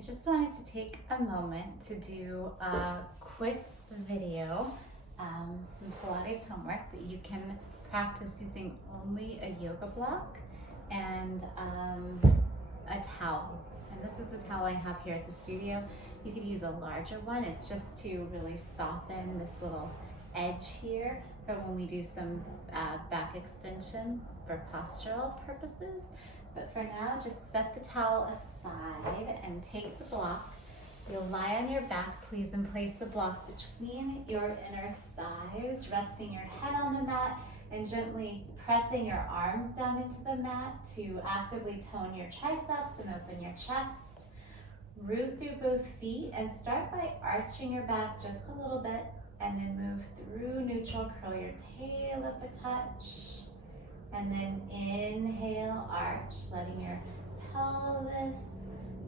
I just wanted to take a moment to do a quick video, some Pilates homework that you can practice using only a yoga block and a towel. And this is the towel I have here at the studio. You could use a larger one. It's just to really soften this little edge here for when we do some back extension for postural purposes. But for now, just set the towel aside and take the block. You'll lie on your back, please, and place the block between your inner thighs, resting your head on the mat and gently pressing your arms down into the mat to actively tone your triceps and open your chest. Root through both feet and start by arching your back just a little bit and then move through neutral. Curl your tail up a touch. And then inhale, arch, letting your pelvis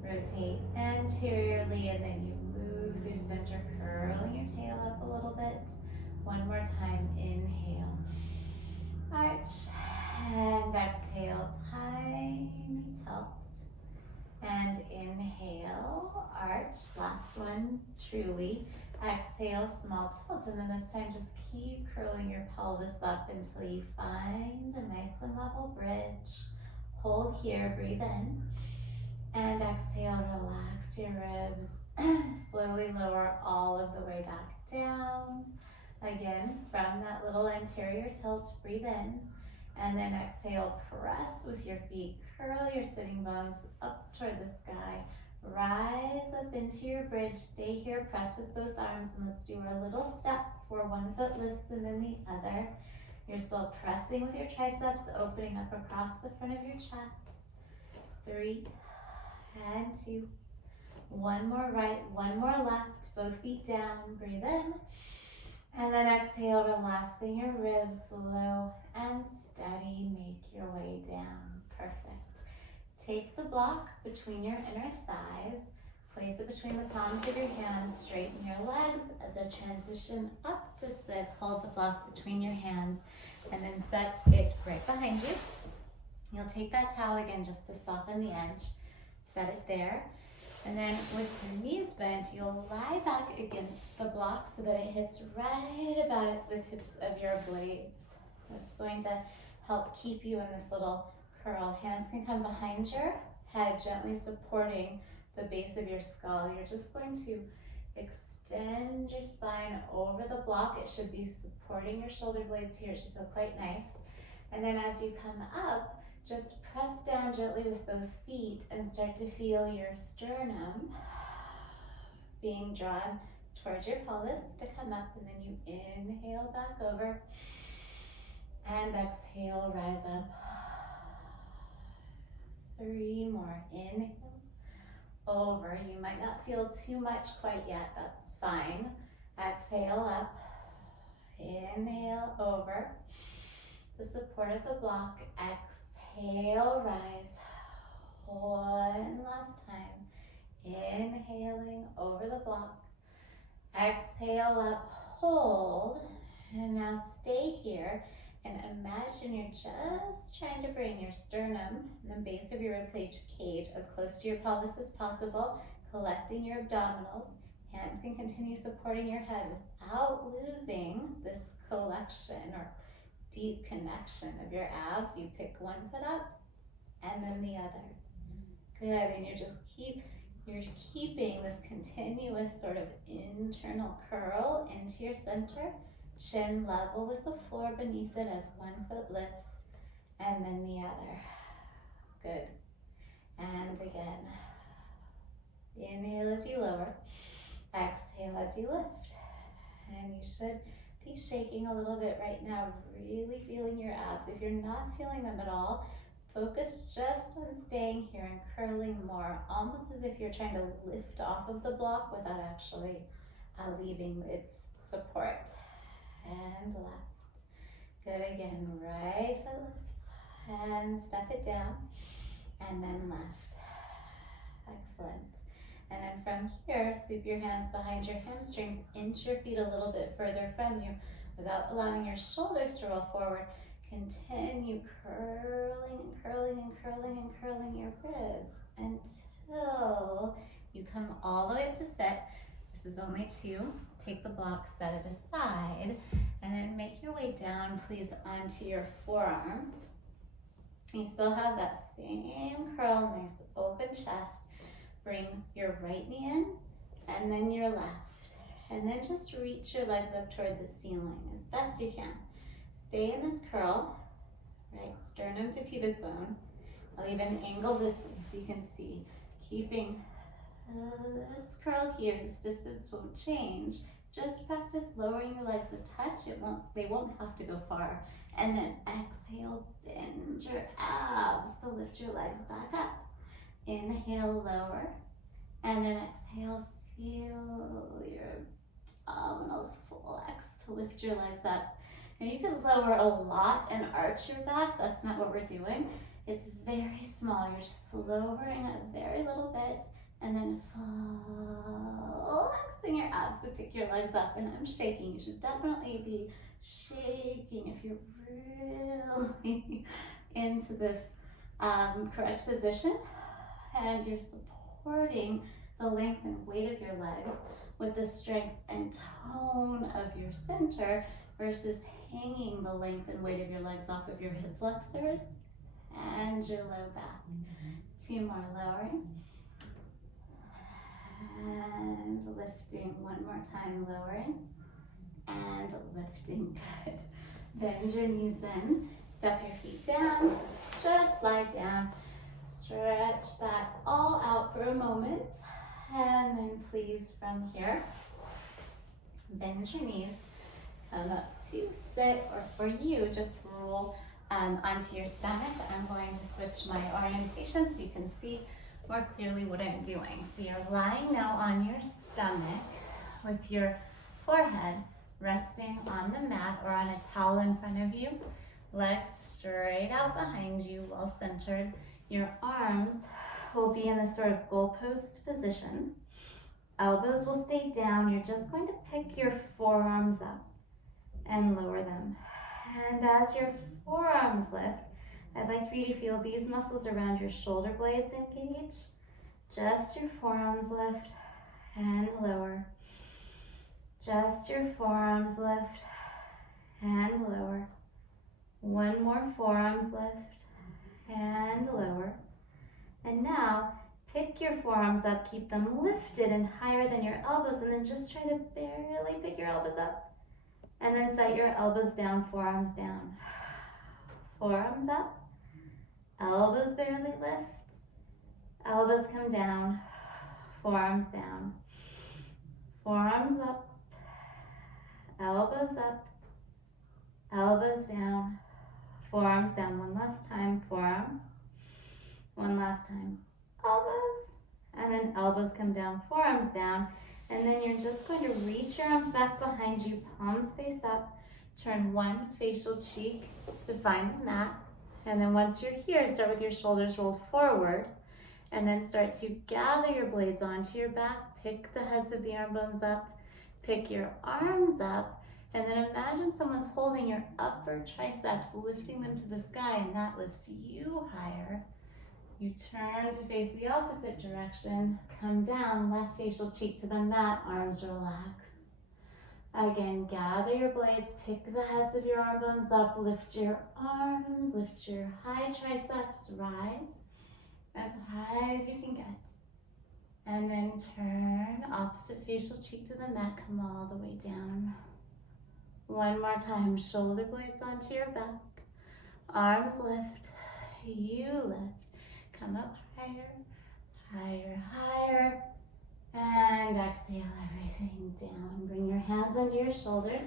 rotate anteriorly, and then you move through center, curling your tail up a little bit. One more time, inhale, arch, and exhale, tiny tilt. And inhale, arch, last one, truly. Exhale, small tilt, and then this time just keep curling your pelvis up until you find a nice and level bridge. Hold here, breathe in, and exhale, relax your ribs. Slowly lower all of the way back down. Again, from that little anterior tilt, breathe in, and then exhale, press with your feet, curl your sitting bones up toward the sky. Rise up into your bridge, stay here, press with both arms, and let's do our little steps where one foot lifts and then the other. You're still pressing with your triceps, opening up across the front of your chest. 3 and 2. One more right, one more left, both feet down, breathe in. And then exhale, relaxing your ribs, slow and steady, make your way down. Perfect. Take the block between your inner thighs, place it between the palms of your hands, straighten your legs as a transition up to sit. Hold the block between your hands and then set it right behind you. You'll take that towel again just to soften the edge, set it there. And then with your knees bent, you'll lie back against the block so that it hits right about at the tips of your blades. That's going to help keep you in this little curl. Hands can come behind your head, gently supporting the base of your skull. You're just going to extend your spine over the block. It should be supporting your shoulder blades here. It should feel quite nice. And then as you come up, just press down gently with both feet and start to feel your sternum being drawn towards your pelvis to come up, and then you inhale back over and exhale, rise up. 3 more, inhale, over. You might not feel too much quite yet, that's fine. Exhale up, inhale, over. The support of the block, exhale, rise. One last time, inhaling over the block, exhale up, hold, and now stay here. And imagine you're just trying to bring your sternum, the base of your ribcage cage, as close to your pelvis as possible, collecting your abdominals. Hands can continue supporting your head without losing this collection or deep connection of your abs. You pick one foot up and then the other. Good, and you're keeping this continuous sort of internal curl into your center. Chin level with the floor beneath it as one foot lifts and then the other. Good. And again. Inhale as you lower. Exhale as you lift. And you should be shaking a little bit right now, really feeling your abs. If you're not feeling them at all, focus just on staying here and curling more, almost as if you're trying to lift off of the block without actually leaving its support. And left. Good, again, right foot lifts and step it down, and then left. Excellent. And then from here, sweep your hands behind your hamstrings, inch your feet a little bit further from you without allowing your shoulders to roll forward. Continue curling and curling and curling and curling your ribs until you come all the way up to sit. This is only 2. Take the block, set it aside, and then make your way down, please, onto your forearms. You still have that same curl, nice open chest. Bring your right knee in, and then your left. And then just reach your legs up toward the ceiling as best you can. Stay in this curl, right, sternum to pubic bone. I'll even angle this way so you can see. Keeping this curl here, this distance won't change. Just practice lowering your legs a touch. They won't have to go far. And then exhale, bend your abs to lift your legs back up. Inhale, lower. And then exhale, feel your abdominals flex to lift your legs up. And you can lower a lot and arch your back. That's not what we're doing. It's very small. You're just lowering a very little bit and then flexing your abs to pick your legs up. And I'm shaking. You should definitely be shaking if you're really into this correct position. And you're supporting the length and weight of your legs with the strength and tone of your center versus hanging the length and weight of your legs off of your hip flexors and your low back. 2 more, lowering. And lifting, 1 more time, lowering. And lifting, good. Bend your knees in, step your feet down, just lie down. Stretch that all out for a moment. And then please from here, bend your knees, come up to sit, or for you, just roll onto your stomach. I'm going to switch my orientation so you can see more clearly what I'm doing. So you're lying now on your stomach with your forehead resting on the mat or on a towel in front of you. Legs straight out behind you, well centered. Your arms will be in this sort of goalpost position. Elbows will stay down. You're just going to pick your forearms up and lower them. And as your forearms lift, I'd like for you to feel these muscles around your shoulder blades engage. Just your forearms lift and lower. Just your forearms lift and lower. 1 more, forearms lift and lower. And now pick your forearms up, keep them lifted and higher than your elbows, and then just try to barely pick your elbows up. And then set your elbows down, forearms down. Forearms up, elbows barely lift, elbows come down, forearms down. Forearms up, elbows up, elbows down, forearms down. 1 last time, forearms. 1 last time, elbows, and then elbows come down, forearms down, and then you're just going to reach your arms back behind you, palms face up, turn 1 facial cheek to find the mat, and then once you're here, start with your shoulders rolled forward, and then start to gather your blades onto your back, pick the heads of the arm bones up, pick your arms up, and then imagine someone's holding your upper triceps, lifting them to the sky, and that lifts you higher. You turn to face the opposite direction, come down, left facial cheek to the mat, arms relax. Again, gather your blades, pick the heads of your arm bones up, lift your arms, lift your high triceps, rise as high as you can get. And then turn, opposite facial cheek to the mat, come all the way down. 1 more time, shoulder blades onto your back, arms lift, you lift. Come up higher, higher, higher, and exhale everything down. Bring your hands under your shoulders,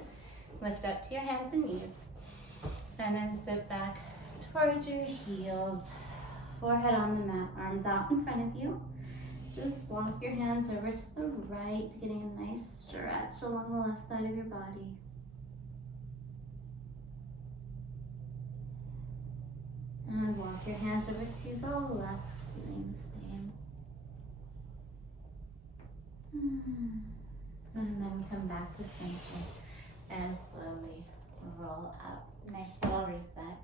lift up to your hands and knees, and then sit back towards your heels, forehead on the mat, arms out in front of you. Just walk your hands over to the right, getting a nice stretch along the left side of your body. And walk your hands over to the left, doing the same. And then come back to center and slowly roll up. Nice little reset.